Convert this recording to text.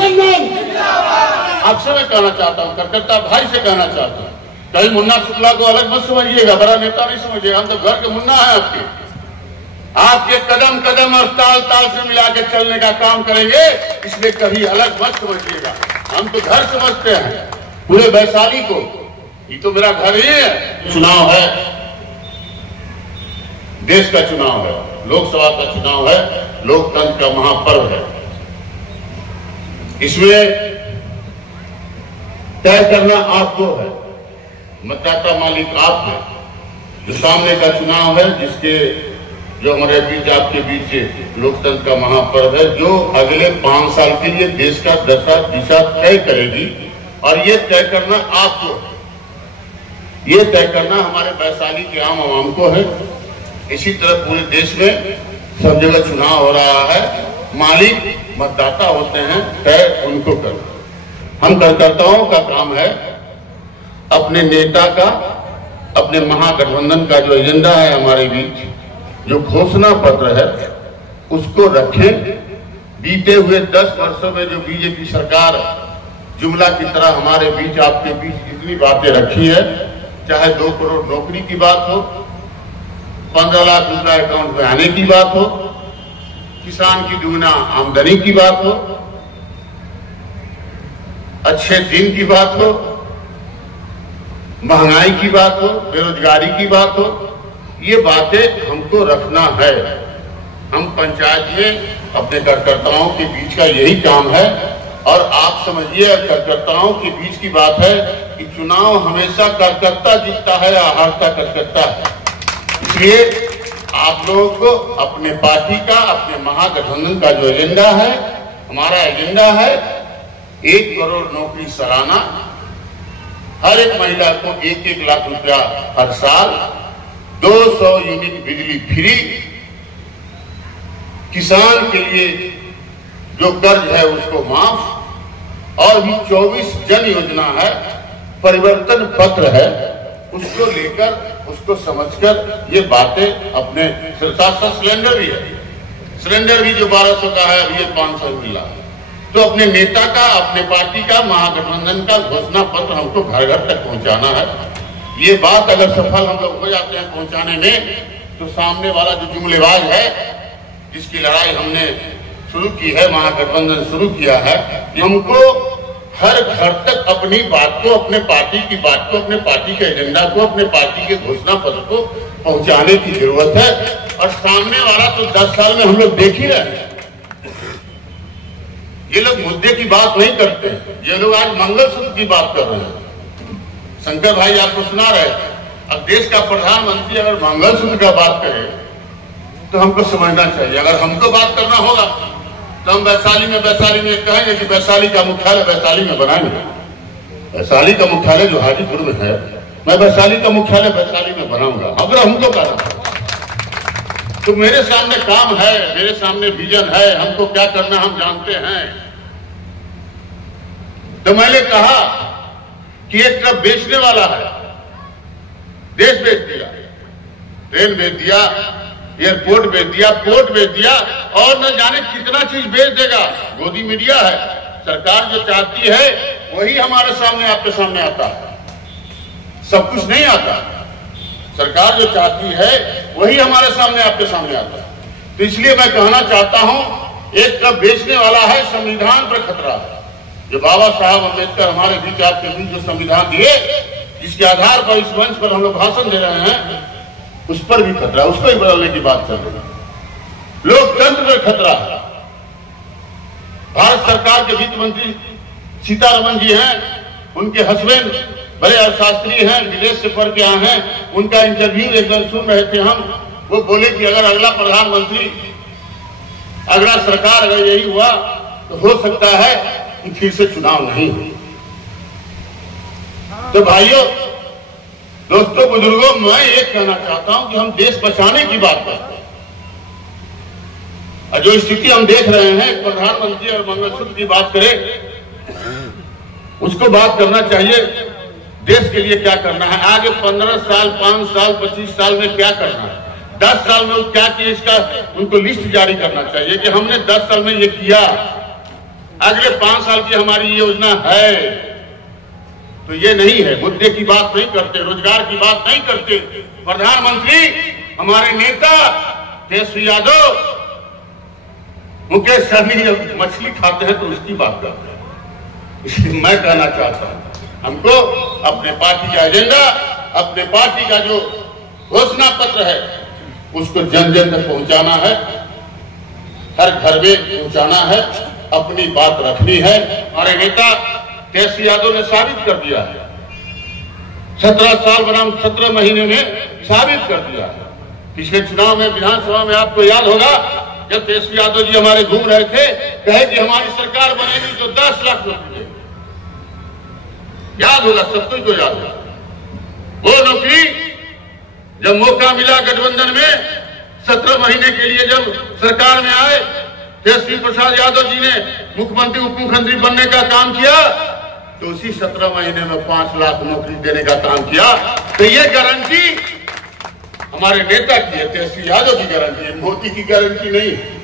गठबंधन। आपसे मैं कहना चाहता हूँ, करकर्ता भाई से कहना चाहता हूँ, कहीं मुन्ना शुक्ला को अलग मत समझिएगा, बड़ा नेता नहीं समझिएगा। हम तो घर के मुन्ना है आपके कदम कदम और ताल ताल से मिला के चलने का काम करेंगे, इसलिए कभी अलग मत समझिएगा। हम तो घर समझते हैं पूरे वैशाली को, ये तो मेरा घर ही है। चुनाव है, देश का चुनाव है, लोकसभा का चुनाव है, लोकतंत्र का महापर्व है। इसमें तय करना आपको है, मतदाता मालिक आप है। जो सामने का चुनाव है, जिसके जो हमारे बीच आपके बीच लोकतंत्र का महापर्व है, जो अगले 5 साल के लिए देश का दशा दिशा तय करेगी, और ये तय करना आपको है, ये तय करना हमारे वैशाली के आम आवाम को है। इसी तरह पूरे देश में सब जगह चुनाव हो रहा है, मालिक मतदाता होते हैं, तय उनको करना। हम कार्यकर्ताओं का काम है अपने नेता का, अपने महागठबंधन का जो एजेंडा है हमारे बीच, जो घोषणा पत्र है, उसको रखें। बीते हुए 10 वर्षों में जो बीजेपी सरकार जुमला की तरह हमारे बीच आपके बीच इतनी बातें रखी है, चाहे 2 करोड़ नौकरी की बात हो, 15 लाख रुपया अकाउंट में आने की बात हो, किसान की दुगना आमदनी की बात हो, अच्छे दिन की बात हो, महंगाई की बात हो, बेरोजगारी की बात हो, ये बातें हमको रखना है। हम पंचायत में अपने कार्यकर्ताओं के बीच का यही काम है। और आप समझिए, कार्यकर्ताओं के बीच की बात है कि चुनाव हमेशा कार्यकर्ता जीतता है या हारता कार्यकर्ता है। इसलिए आप लोगों को अपने पार्टी का, अपने महागठबंधन का जो एजेंडा है, हमारा एजेंडा है 1 करोड़ नौकरी सालाना, हर एक महिला को 1-1 लाख रुपया हर साल, 200 यूनिट बिजली फ्री, किसान के लिए जो कर्ज है उसको माफ, और भी 24 जन योजना है, परिवर्तन पत्र है, उसको लेकर, उसको समझकर ये बातें अपने साथ सिलेंडर भी है, सिलेंडर भी जो 1200 का है, अभी 500 मिला। तो अपने नेता का, अपने पार्टी का, महागठबंधन का घोषणा पत्र हमको घर घर तक पहुंचाना है। ये बात अगर सफल हम लोग हो जाते हैं पहुंचाने में, तो सामने वाला जो जुमलेबाज है, जिसकी लड़ाई हमने शुरू की है, महागठबंधन शुरू किया है, हमको हर घर तक अपनी बात को, अपने पार्टी की बात को, अपने पार्टी के एजेंडा को, अपने पार्टी के घोषणा पत्र को पहुंचाने की जरूरत है। और सामने वाला तो 10 साल में हम लोग देख ही रहे हैं, ये लोग मुद्दे की बात नहीं करते हैं, ये लोग आज मंगलसूत्र की बात कर रहे हैं। शंकर भाई आपको सुना रहे थे, अब देश का प्रधानमंत्री अगर मंगलसूत्र का बात करे तो हमको समझना चाहिए। अगर हमको बात करना होगा तो हम वैशाली में कहेंगे कि वैशाली का मुख्यालय वैशाली में बनाएंगे। वैशाली का मुख्यालय जो हाजीपुर में है, मैं वैशाली का मुख्यालय वैशाली में बनाऊंगा। अगर हमको करना तो मेरे सामने काम है, मेरे सामने विजन है, हमको क्या करना हम जानते हैं। तो मैंने कहा कि एक तरफ बेचने वाला है, देश बेच दिया, ट्रेन बेच दिया, एयरपोर्ट बेच दिया, पोर्ट बेच दिया, और न जाने कितना चीज बेच देगा। गोदी मीडिया है, सरकार जो चाहती है वही हमारे सामने, आपके सामने आता है, सब कुछ नहीं आता। सरकार जो चाहती है वही हमारे सामने, आपके सामने आता है। तो इसलिए मैं कहना चाहता हूं, एक तरफ बेचने वाला है, संविधान पर खतरा है। जो बाबा साहब अम्बेडकर हमारे बीच, आपके बीच जो संविधान दिए, जिसके आधार पर इस मंच पर हम लोग भाषण दे रहे हैं, उस पर भी खतरा, उसको ही बदलने की बात चल रही है। लोकतंत्र पर खतरा है। भारत सरकार के वित्त मंत्री सीतारमण जी हैं, उनके हस्बैंड बड़े अर्थशास्त्री हैं, विदेश से पढ़ के आए हैं। उनका इंटरव्यू एक दिन सुन रहे थे हम, वो बोले कि अगर अगला प्रधानमंत्री, अगला सरकार अगर यही हुआ तो हो सकता है कि फिर से चुनाव नहीं हो। तो भाइयों, दोस्तों, बुजुर्गों, मैं ये कहना चाहता हूं कि हम देश बचाने की बात करते हैं, और जो स्थिति हम देख रहे हैं, प्रधानमंत्री और मंगलसूत्र की बात करें, उसको बात करना चाहिए। देश के लिए क्या करना है, आगे 15 साल, 5 साल, 25 साल में क्या करना है, 10 साल में क्या किया, इसका उनको लिस्ट जारी करना चाहिए कि हमने 10 साल में ये किया। अगले 5 साल की हमारी योजना है, तो ये नहीं है, मुद्दे की बात नहीं करते, रोजगार की बात नहीं करते। प्रधानमंत्री हमारे नेता तेजस्वी यादव, मुकेश सहनी जब मछली खाते हैं तो उसकी बात करते हैं। इसलिए मैं कहना चाहता हूं, हमको अपने पार्टी का एजेंडा, अपने पार्टी का जो घोषणा पत्र है उसको जन जन तक पहुंचाना है, हर घर में पहुंचाना है, अपनी बात रखनी है। हमारे नेता तेजस्वी यादव ने साबित कर दिया है, 17 साल बनाम 17 महीने में साबित कर दिया है। पिछले चुनाव में विधानसभा में आपको याद होगा, जब तेजस्वी यादव जी हमारे घूम रहे थे, कहे कि हमारी सरकार बनेगी तो 10 लाख नौकरी देगी। याद होगा, सब कुछ को याद होगा। वो नौकरी जब मौका मिला गठबंधन में, 17 महीने के लिए जब सरकार में आए, तेजस्वी प्रसाद यादव जी ने मुख्यमंत्री उप मुख्यमंत्री बनने का काम किया, तो उसी 17 महीने में 5 लाख नौकरी देने का काम किया। तो ये गारंटी हमारे नेता की है, तेजस्वी यादव की गारंटी है, मोदी की गारंटी नहीं है।